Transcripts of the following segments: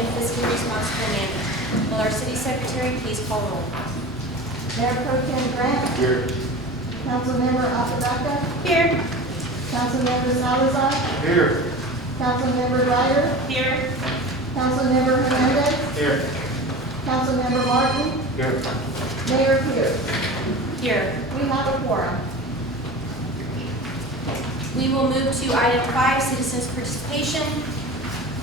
in a fiscally responsible manner. Will our city secretary please call roll? Mayor Pro Tem Grant. Here. Councilmember Apodaca. Here. Councilmember Salazar. Here. Councilmember Ryder. Here. Councilmember Hernandez. Here. Councilmember Martin. Here. Mayor Peters. Here. We have a quorum. We will move to item 5, citizens participation.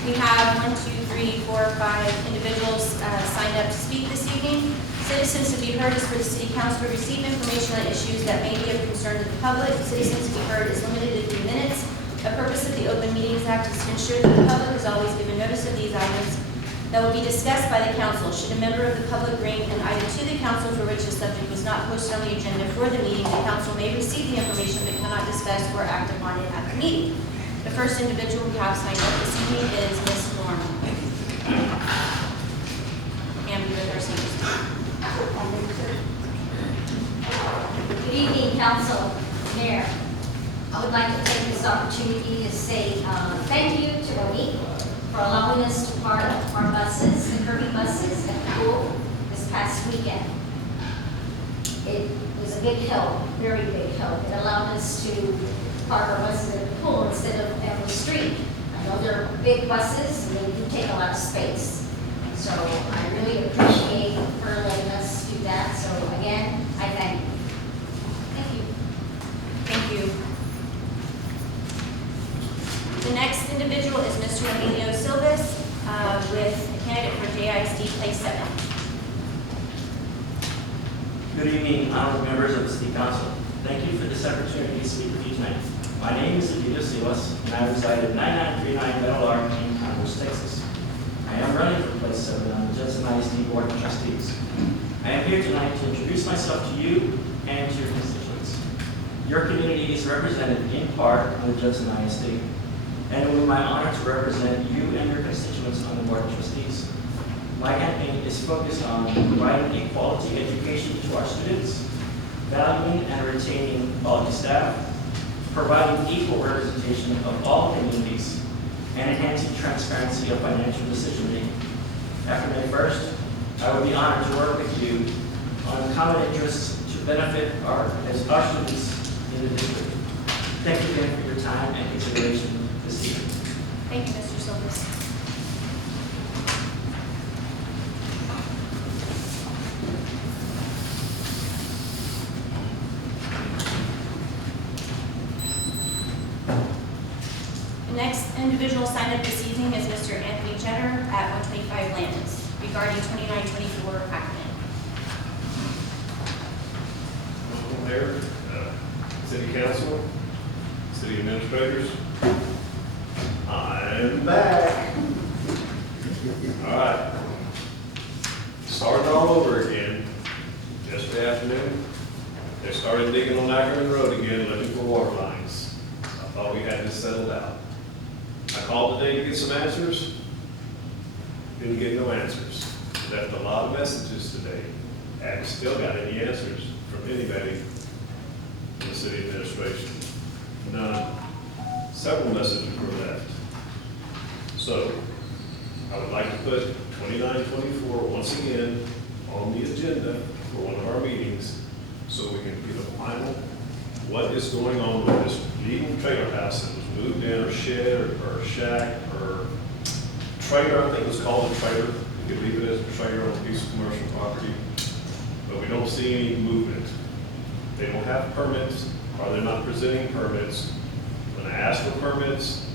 We have 5 individuals signed up to speak this evening. Citizens to be heard is for the city council to receive information on issues that may be of concern to the public. Citizens to be heard is limited to 3 minutes. The purpose of the Open Meetings Act is to ensure that the public is always given notice of these items that will be discussed by the council. Should a member of the public bring an item to the council for which the subject was not posted on the agenda for the meeting, the council may receive the information but cannot discuss or act upon it at the meeting. The first individual we have signed up this evening is Ms. Norma. Ma'am, you with our seniors. Good evening, council, mayor. I would like to take this opportunity to say thank you to Monique for allowing us to park our buses, the Kirby buses, at the pool this past weekend. It was a big help, very big help. It allowed us to park our buses at the pool instead of at the street. I know they're big buses and they do take a lot of space. So I really appreciate her letting us do that. So again, I thank you. Thank you. Thank you. The next individual is Mr. Emilio Silvas with a candidate for JISD Place 7. Good evening, honorable members of the City Council. Thank you for this opportunity to speak with you tonight. My name is Emilio Silvas, and I reside at 9939 Metal Arc in Congress, Texas. I am running for Place 7 on the Judson ISD Board of Trustees. I am here tonight to introduce myself to you and to your constituents. Your community is represented in part on the Judson ISD, and it will be my honor to represent you and your constituents on the Board of Trustees. My campaign is focused on providing a quality education to our students, valuing and retaining quality staff, providing equal representation of all communities, and enhancing transparency of financial decision-making. After May 1st, I will be honored to work with you on common interests to benefit our students in the district. Thank you again for your time and consideration this evening. Thank you, Mr. Silvas. The next individual signed up this evening is Mr. Anthony Jenner at 125 Landis regarding 2924 Acton. Mayor, City Council, City Administrators, I'm back. All right. Starting all over again. Yesterday afternoon, they started digging on Ackerman Road again, looking for water lines. I thought we had this settled out. I called today to get some answers. Didn't get no answers. Left a lot of messages today. Haven't still got any answers from anybody in the city administration. None. Several messages were left. So, I would like to put 2924 once again on the agenda for one of our meetings so we can get a final, what is going on with this legal trailer house that was moved in, or shed, or shack, or trailer. I think it was called a trailer. You could leave it as a trailer on a piece of commercial property, but we don't see any movement. They don't have permits, or they're not presenting permits. When I ask for permits,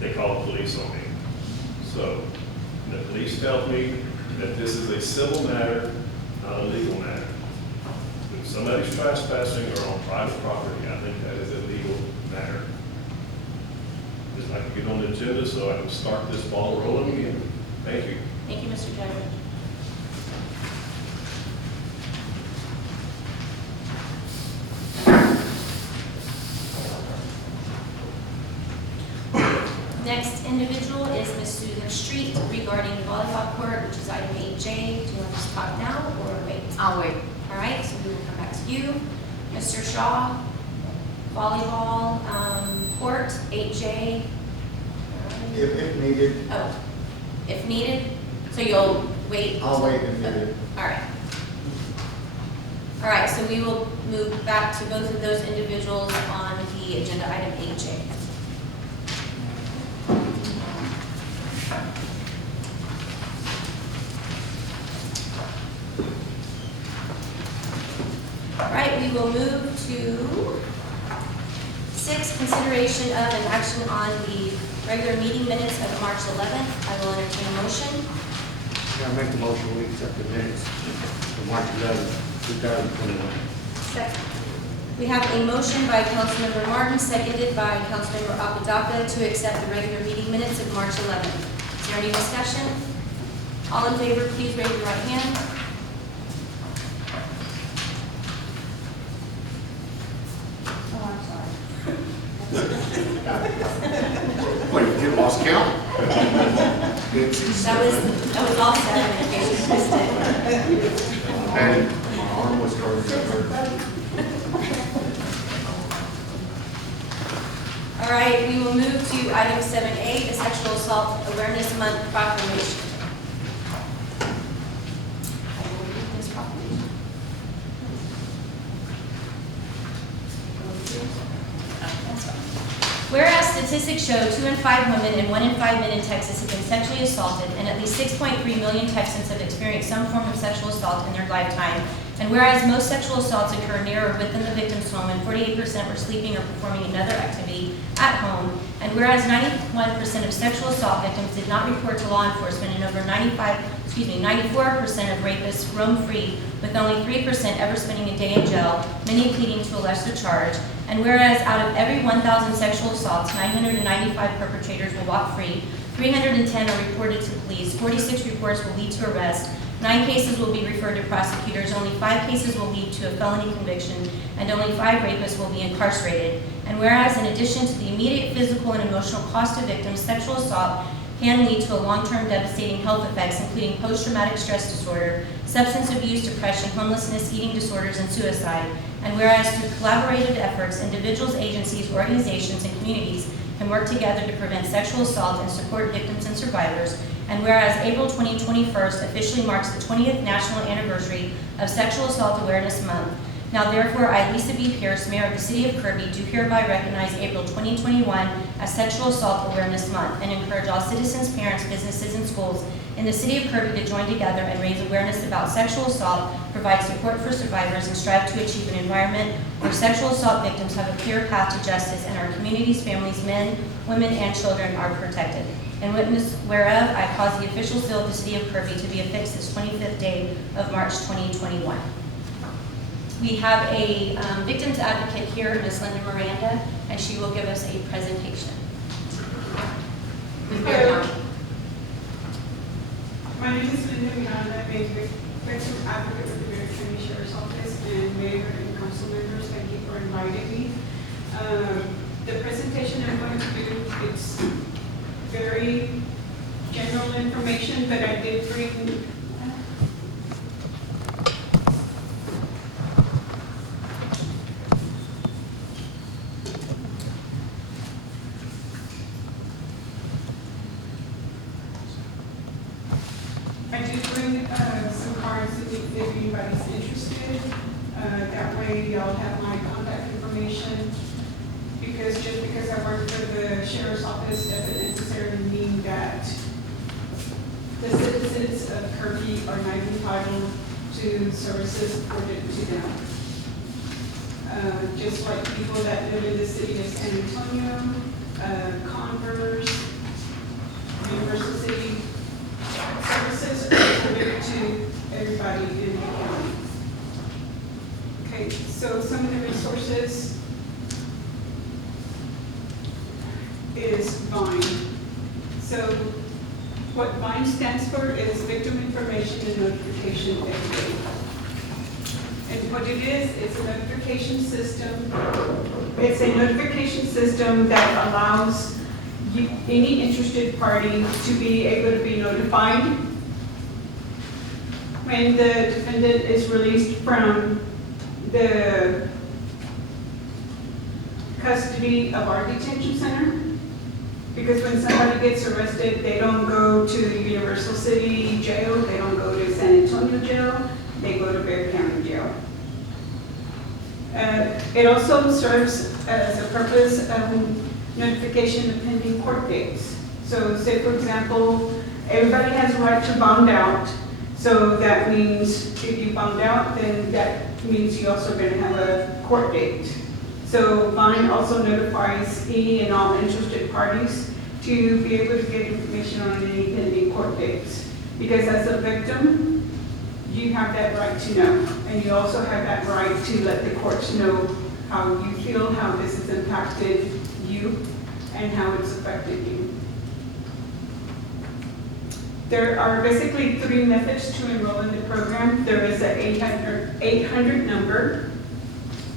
they call the police on me. So the police tell me that this is a civil matter, not a legal matter. If somebody's trespassing or on private property, I think that is a legal matter. Just like to get on the agenda so I can start this ball rolling again. Thank you. Thank you, Mr. Jenner. Next individual is Ms. Susan Street regarding the volleyball court, which is item 8J. Do you want to talk now or wait? I'll wait. All right, so we will come back to you. Mr. Shaw, volleyball court, 8J. If needed. Oh, if needed, so you'll wait? I'll wait if needed. All right. All right, so we will move back to both of those individuals on the agenda item 8J. All right, we will move to 6, consideration of and action on the regular meeting minutes of March 11th. I will entertain a motion. I make the motion, we accept the minutes of March 11th, 2021. Second. We have a motion by Councilmember Martin, seconded by Councilmember Apodaca to accept the regular meeting minutes of March 11th. Is there any discussion? All in favor, please raise your right hand. Oh, I'm sorry. What, you lost count? That was all 7 in case you missed it. And my arm was starting to hurt. All right, we will move to item 7A, the Sexual Assault Awareness Month proclamation. I will read this proclamation. That's fine. Whereas statistics show 2 in 5 women and 1 in 5 men in Texas have been sexually assaulted, and at least 6.3 million Texans have experienced some form of sexual assault in their lifetime, and whereas most sexual assaults occur near or within the victim's home, and 48% were sleeping or performing another activity at home, and whereas 91% of sexual assault victims did not report to law enforcement, and over 94% of rapists roam free, with only 3% ever spending a day in jail, many pleading to a lesser charge. And whereas out of every 1,000 sexual assaults, 995 perpetrators will walk free, 310 are reported to police, 46 reports will lead to arrest, 9 cases will be referred to prosecutors, only 5 cases will lead to a felony conviction, and only 5 rapists will be incarcerated. And whereas in addition to the immediate physical and emotional cost to victims, sexual assault can lead to a long-term devastating health effects, including post-traumatic stress disorder, substance abuse, depression, homelessness, eating disorders, and suicide. And whereas through collaborative efforts, individuals, agencies, organizations, and communities can work together to prevent sexual assault and support victims and survivors. And whereas April 2021 officially marks the 20th national anniversary of Sexual Assault Awareness Month. Now therefore, I, Lisa B. Pierce, Mayor of the City of Kirby, do hereby recognize April 2021 as Sexual Assault Awareness Month and encourage all citizens, parents, businesses, and schools in the City of Kirby to join together and raise awareness about sexual assault, provide support for survivors, and strive to achieve an environment where sexual assault victims have a clear path to justice and our communities, families, men, women, and children are protected. In witness whereof, I cause the official seal of the City of Kirby to be affixed this 25th day of March 2021. We have a victim's advocate here, Ms. Linda Miranda, and she will give us a presentation. Ms. Miranda. My name is Linda Miranda, I'm a victim advocate with the Marion County Sheriff's Office, and Mayor and council members, thank you for inviting me. The presentation I'm going to do, it's very general information, but I did bring some cards if anybody's interested. That way y'all have my contact information. Because just because I work for the Sheriff's Office doesn't necessarily mean that the citizens of Kirby are not entitled to services afforded to them. Just like people that live in the city of San Antonio, Converse, Universal City, services are delivered to everybody in the county. Okay, so some of the resources is VINE. So what VINE stands for is Victim Information and Notification Database. And what it is, it's a notification system. It's a notification system that allows any interested party to be able to be notified when the defendant is released from the custody of our detention center. Because when somebody gets arrested, they don't go to the Universal City Jail, they don't go to San Antonio Jail, they go to Bexar County Jail. It also serves as a purpose of notification of pending court dates. So say, for example, everybody has a right to bond out. So that means if you bond out, then that means you're also going to have a court date. So bond also notifies any and all interested parties to be able to get information on any pending court dates. Because as a victim, you have that right to know. And you also have that right to let the courts know how you feel, how this has impacted you, and how it's affected you. There are basically 3 methods to enroll in the program. There is an 800 number.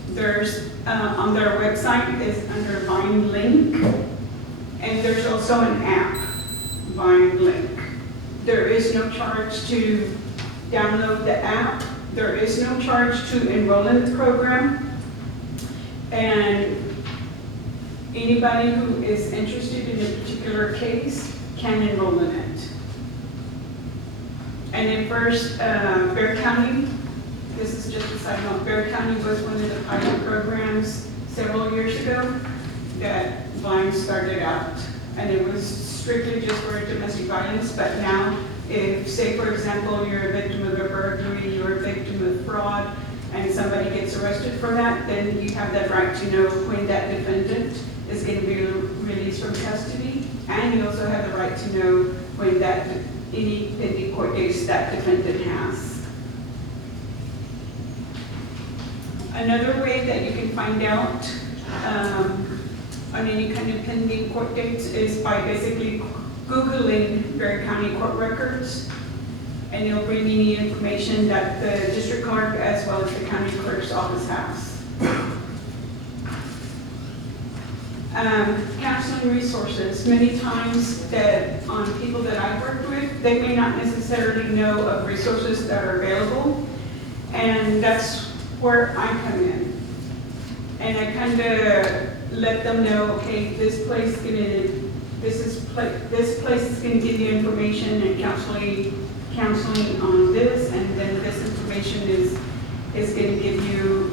There's, on their website is under Vine Link. And there's also an app, Vine Link. There is no charge to download the app. There is no charge to enroll in the program. And anybody who is interested in a particular case can enroll in it. And in first, Bexar County, this is just a side note, Bexar County was one of the pilot programs several years ago that Vine started out. And it was strictly just for domestic violence, but now if, say for example, you're a victim of a burglary, you're a victim of fraud, and somebody gets arrested for that, then you have that right to know when that defendant is going to be released from custody, and you also have the right to know when that any pending court dates that defendant has. Another way that you can find out on any kind of pending court dates is by basically Googling Bexar County court records, and it'll bring any information that the district clerk as well as the county clerk's office has. Counseling resources. Many times that on people that I've worked with, they may not necessarily know of resources that are available, and that's where I come in. And I kind of let them know, okay, this place is going to give you information and counseling on this, and then this information is going to give you